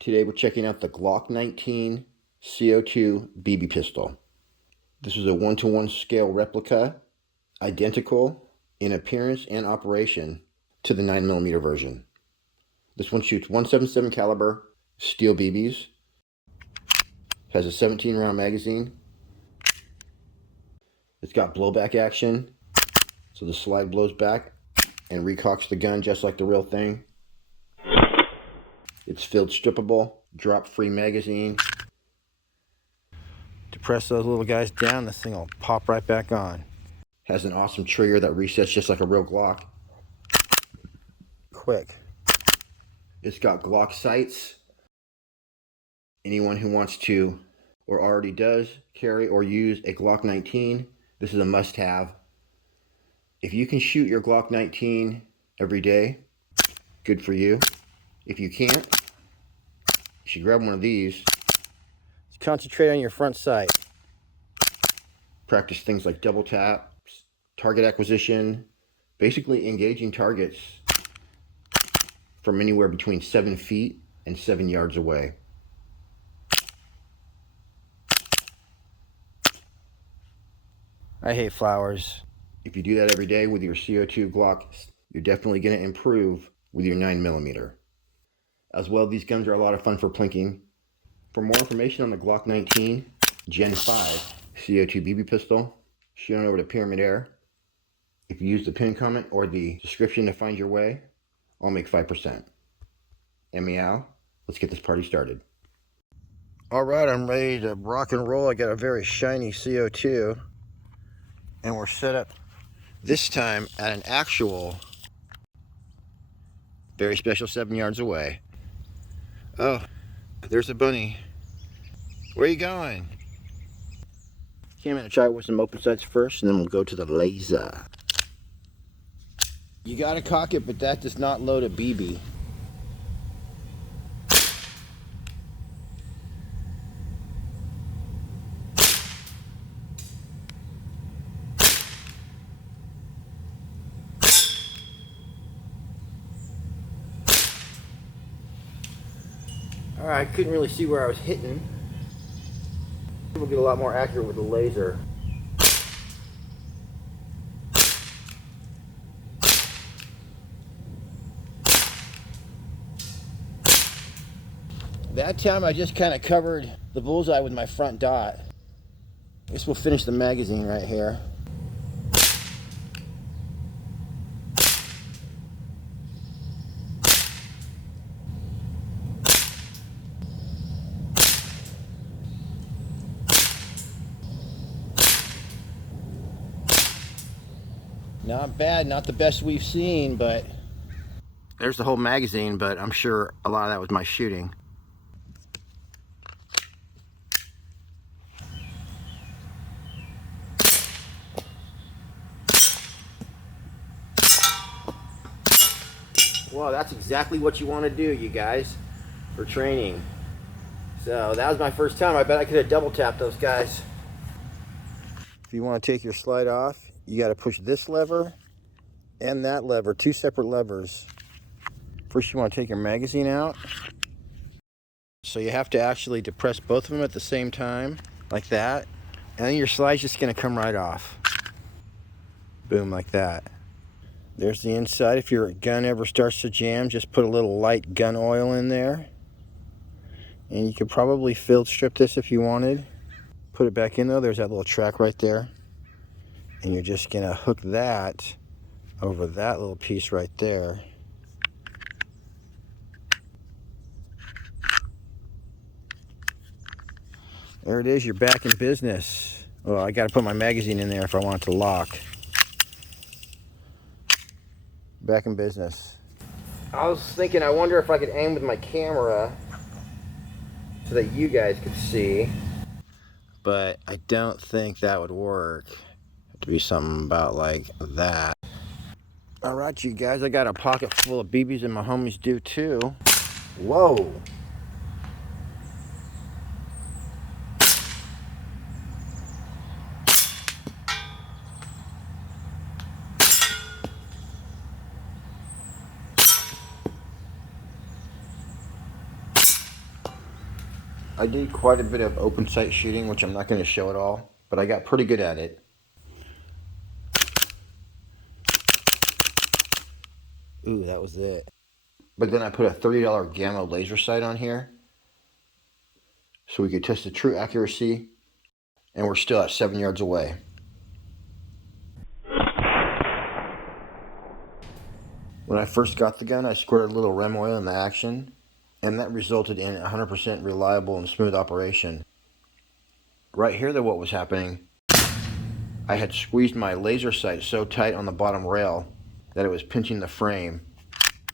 Today we're checking out the Glock 19 CO2 BB pistol. This is a 1-to-1 scale replica, identical in appearance and operation to the 9mm version. This one shoots .177 caliber steel BBs, has a 17-round magazine. It's got blowback action, so the slide blows back and recocks the gun just like the real thing. It's filled strippable, drop-free magazine. To press those little guys down, this thing will pop right back on. Has an awesome trigger that resets just like a real Glock. Quick. It's got Glock sights. Anyone who wants to or already does carry or use a Glock 19, this is a must-have. If you can shoot your Glock 19 every day, good for you. If you can't, you should grab one of these. Concentrate on your front sight. Practice things like double taps, target acquisition, basically engaging targets from anywhere between 7 feet and 7 yards away. I hate flowers. If you do that every day with your CO2 Glock, you're definitely going to improve with your 9mm. As well, these guns are a lot of fun for plinking. For more information on the Glock 19 Gen 5 CO2 BB pistol, shoot on over to Pyramid Air. If you use the pin comment or the description to find your way, I'll make 5%. And meow, let's get this party started. Alright, I'm ready to rock and roll. I got a very shiny CO2. And we're set up this time at an actual very special 7 yards away. Oh, there's a bunny. Where are you going? Okay, I'm going to try it with some open sights first, and then we'll go to the laser. You got to cock it, but that does not load a BB. Alright, I couldn't really see where I was hitting. We'll get a lot more accurate with the laser. That time I just kind of covered the bullseye with my front dot. I guess we'll finish the magazine right here. Not bad, not the best we've seen, but there's the whole magazine, but I'm sure a lot of that was my shooting. Well, that's exactly what you want to do, you guys, for training. So that was my first time. I bet I could have double tapped those guys. If you want to take your slide off, you got to push this lever and that lever, two separate levers. First, you want to take your magazine out. So you have to actually depress both of them at the same time, like that. And then your slide's just going to come right off. Boom, like that. There's the inside. If your gun ever starts to jam, just put a little light gun oil in there. And you could probably field strip this if you wanted. Put it back in though. There's that little track right there. And you're just going to hook that over that little piece right there. There it is, you're back in business. Well, I got to put my magazine in there if I want it to lock. Back in business. I was thinking, I wonder if I could aim with my camera so that you guys could see. But I don't think that would work. It'd be something about like that. Alright, you guys, I got a pocket full of BBs and my homies do too. Whoa! I did quite a bit of open sight shooting, which I'm not going to show at all, but I got pretty good at it. Ooh, that was it. But then I put a $30 Gamma laser sight on here so we could test the true accuracy, and we're still at 7 yards away. When I first got the gun, I squirted a little rem oil in the action, and that resulted in 100% reliable and smooth operation. Right here, though, what was happening, I had squeezed my laser sight so tight on the bottom rail that it was pinching the frame,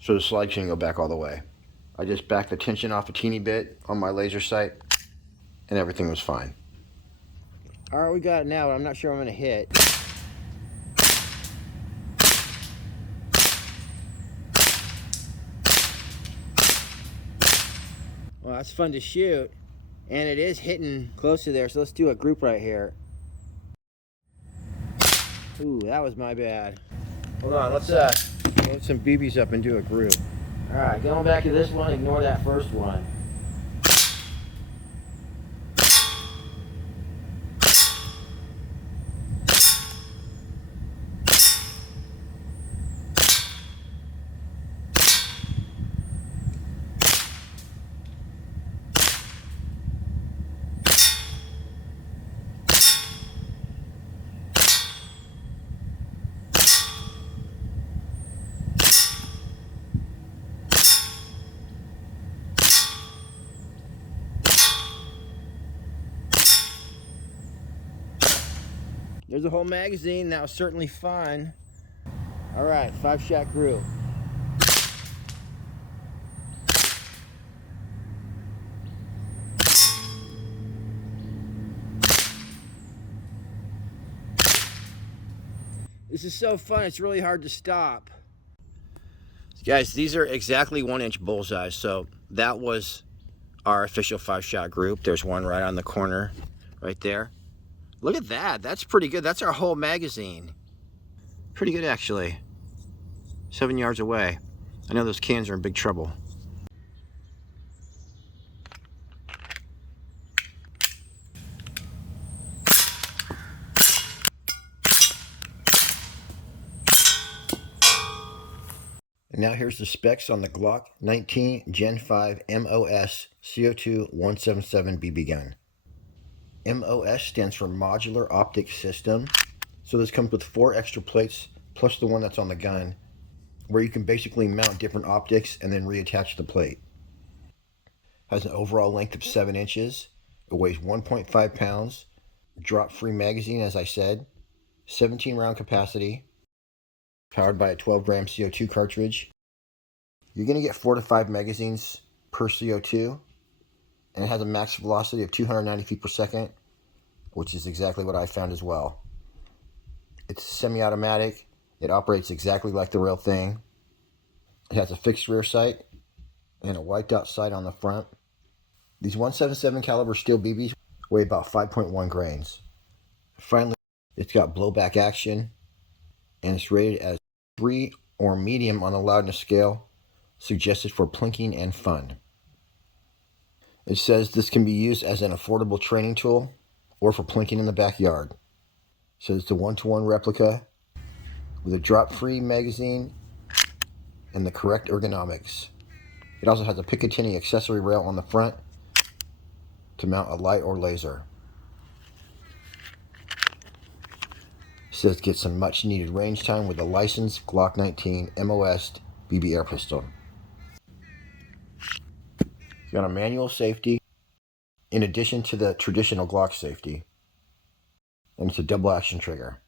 so the slide couldn't go back all the way. I just backed the tension off a teeny bit on my laser sight, and everything was fine. All right, we got it now, but I'm not sure I'm gonna hit. Well, that's fun to shoot, and it is hitting close to there, so let's do a group right here. Ooh, that was my bad. Hold on, let's load some BBs up and do a group. All right, going back to this one, ignore that first one. There's a whole magazine. That was certainly fun. All right, 5-shot group. This is so fun, it's really hard to stop. Guys, these are exactly 1-inch bullseyes, so that was our official 5-shot group. There's one right on the corner, right there. Look at that, that's pretty good. That's our whole magazine. Pretty good, actually. 7 yards away. I know those cans are in big trouble. And now here's the specs on the Glock 19 Gen 5 MOS CO2 177 BB gun. MOS stands for Modular Optic System. So this comes with 4 extra plates plus the one that's on the gun, where you can basically mount different optics and then reattach the plate. Has an overall length of 7 inches. It weighs 1.5 pounds. Drop-free magazine, as I said. 17 round capacity. Powered by a 12-gram CO2 cartridge. You're going to get 4 to 5 magazines per CO2. And it has a max velocity of 290 feet per second, which is exactly what I found as well. It's semi-automatic. It operates exactly like the real thing. It has a fixed rear sight and a wiped out sight on the front. These 177 caliber steel BBs weigh about 5.1 grains. Finally, it's got blowback action, and it's rated as 3 or medium on the loudness scale, suggested for plinking and fun. It says this can be used as an affordable training tool or for plinking in the backyard. It says it's a 1-to-1 replica with a drop-free magazine and the correct ergonomics. It also has a Picatinny accessory rail on the front to mount a light or laser. It says get some much needed range time with a licensed Glock 19 MOS BB air pistol. It's got a manual safety in addition to the traditional Glock safety, and it's a double action trigger.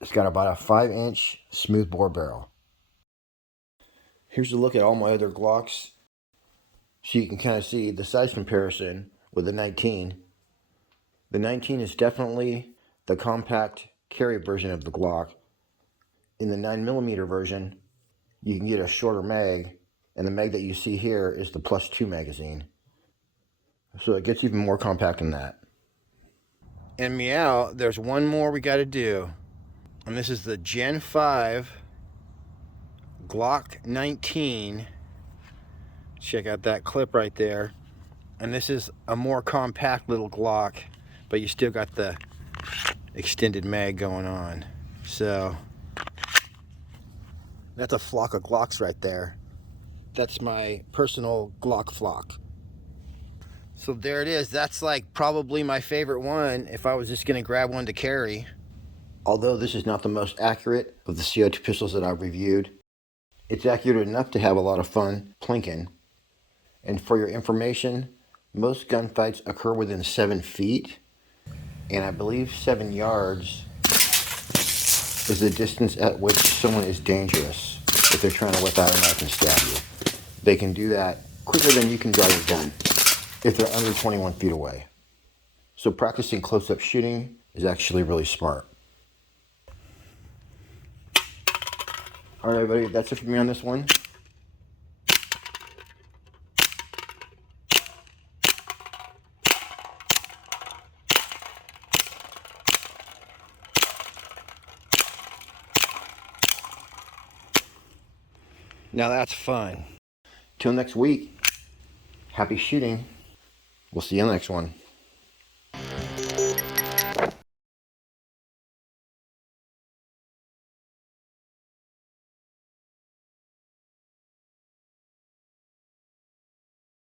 It's got about a 5-inch smooth bore barrel. Here's a look at all my other Glocks, so you can kind of see the size comparison with the 19. The 19 is definitely the compact carry version of the Glock. In the 9mm version, you can get a shorter mag, and the mag that you see here is the +2 magazine. So it gets even more compact than that. And meow, there's one more we got to do. And this is the Gen 5 Glock 19. Check out that clip right there. and this is a more compact little Glock, but you still got the extended mag going on. So that's a flock of Glocks right there. That's my personal Glock flock. So there it is. That's like probably my favorite one if I was just gonna grab one to carry. Although this is not the most accurate of the CO2 pistols that I've reviewed, it's accurate enough to have a lot of fun plinking. And for your information, most gunfights occur within 7 feet, and I believe 7 yards is the distance at which someone is dangerous if they're trying to whip out a knife and stab you. They can do that quicker than you can draw your gun if they're under 21 feet away. So practicing close-up shooting is actually really smart. All right, everybody, that's it for me on this one. Now that's fun. Till next week, happy shooting. We'll see you in the next one.